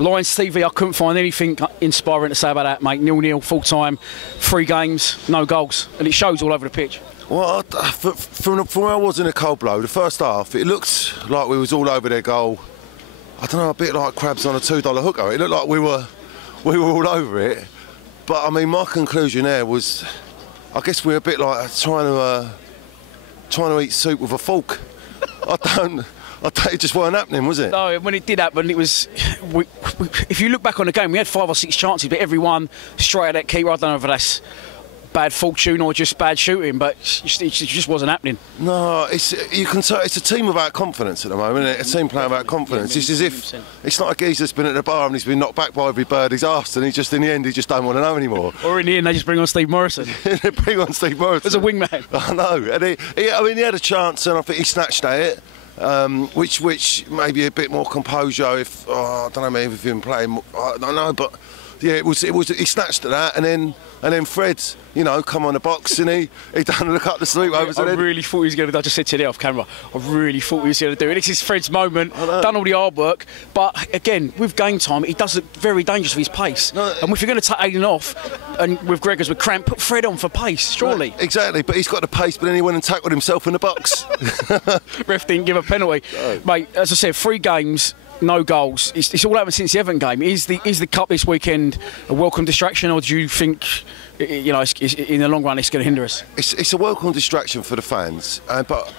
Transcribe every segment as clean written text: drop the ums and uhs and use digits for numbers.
Lions TV, I couldn't find anything inspiring to say about that, mate. 0-0, full time, 3 games, no goals, and it shows all over the pitch. Well, from where I was in a cold blow, the first half, it looked like we was all over their goal. I don't know, a bit like crabs on a $2 hooker. It looked like we were all over it. But I mean, my conclusion there was, I guess we're a bit like trying to eat soup with a fork. It just weren't happening, was it? No, when it did happen, it was. If you look back on the game, we had 5 or 6 chances, but every one straight at that keeper. I don't know if that's bad fortune or just bad shooting, but it just wasn't happening. No, you can tell it's a team without confidence at the moment, isn't it? A team playing without confidence. It's as if it's not a geezer that's been at the bar and he's been knocked back by every bird he's asked, and in the end he just don't want to know anymore. Or in the end they just bring on Steve Morrison. They bring on Steve Morrison as a wingman. I know, and he had a chance, and I think he snatched at it. Which maybe a bit more composure if I don't know, maybe if he'd been playing. I don't know, but yeah, it was he snatched at that, and then Fred, you know, come on the box and he done a look up the sleep over. I really thought he was going to. I just said to you off camera. I really thought he was going to do it. This is Fred's moment. Done all the hard work, but again, with game time, he does look very dangerous with his pace. No, and if you're going to take Aiden off, and with Gregors with cramp, put Fred on for pace, surely. Right, exactly, but he's got the pace. But then he went and tackled himself in the box. Ref didn't give a penalty, mate. As I said, 3 games. No goals. It's all happened since the Everton game. Is the cup this weekend a welcome distraction, or do you think, you know, in the long run it's going to hinder us? It's a welcome distraction for the fans, but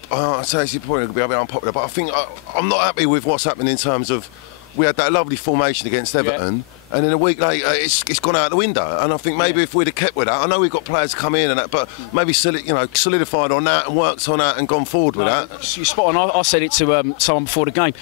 I say it's probably going to be a bit unpopular. But I think I'm not happy with what's happening in terms of we had that lovely formation against Everton. Yeah. And then a week later, it's gone out the window. And I think maybe if we'd have kept with that, I know we've got players come in and that, but maybe solidified on that and worked on that and gone forward with that. You're spot on. I said it to someone before the game.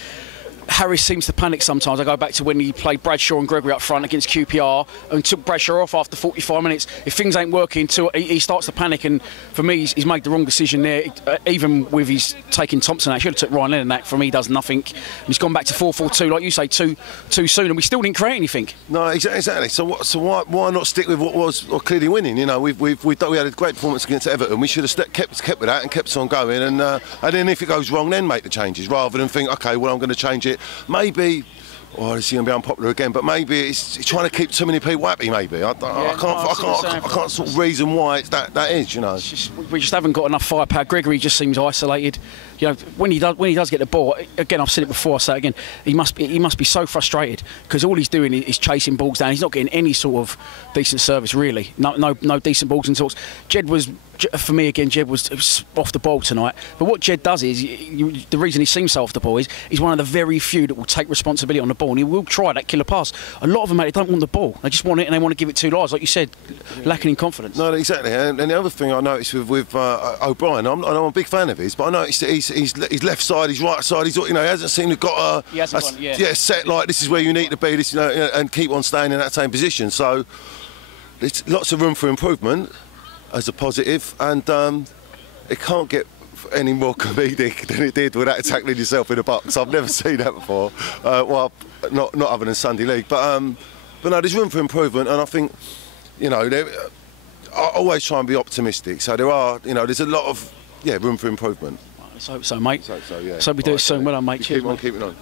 Harris seems to panic sometimes. I go back to when he played Bradshaw and Gregory up front against QPR and took Bradshaw off after 45 minutes. If things ain't working, he starts to panic, and for me, he's made the wrong decision there. Even with his taking Thompson out, he should have took Ryan Lennon out. For me, he does nothing. And he's gone back to 4-4-2, like you say, too soon, and we still didn't create anything. No, exactly. So why not stick with what was clearly winning? You know, we had a great performance against Everton. We should have kept with that and kept on going. And then if it goes wrong, then make the changes rather than think, okay, well, I'm going to change it. Maybe, it's going to be unpopular again, but maybe it's trying to keep too many people happy. Maybe I can't sort of reason why it's that is. You know, we just haven't got enough firepower. Gregory just seems isolated. You know, when he does get the ball, again, I've said it before, I say it again, he must be so frustrated because all he's doing is chasing balls down. He's not getting any sort of decent service, really. No decent balls and talks. Jed was off the ball tonight. But what Jed does is, the reason he seems so off the ball is he's one of the very few that will take responsibility on the ball, and he will try that killer pass. A lot of them, mate, they don't want the ball. They just want it, and they want to give it 2 lives, like you said, lacking in confidence. No, exactly. And the other thing I noticed with O'Brien, I'm a big fan of his, but I noticed that his left side, his right side, he hasn't seemed to got a set like this is where you need to be, this, and keep on staying in that same position. So there's lots of room for improvement as a positive, and it can't get any more comedic than it did without tackling yourself in a box. I've never seen that before. Well, not other than Sunday League, but no, there's room for improvement, and I think, you know, I always try and be optimistic. So there are, there's a lot of room for improvement. Let's hope so, mate. So yeah. So we do it soon. Well done, mate. Cheers, keep on keeping on.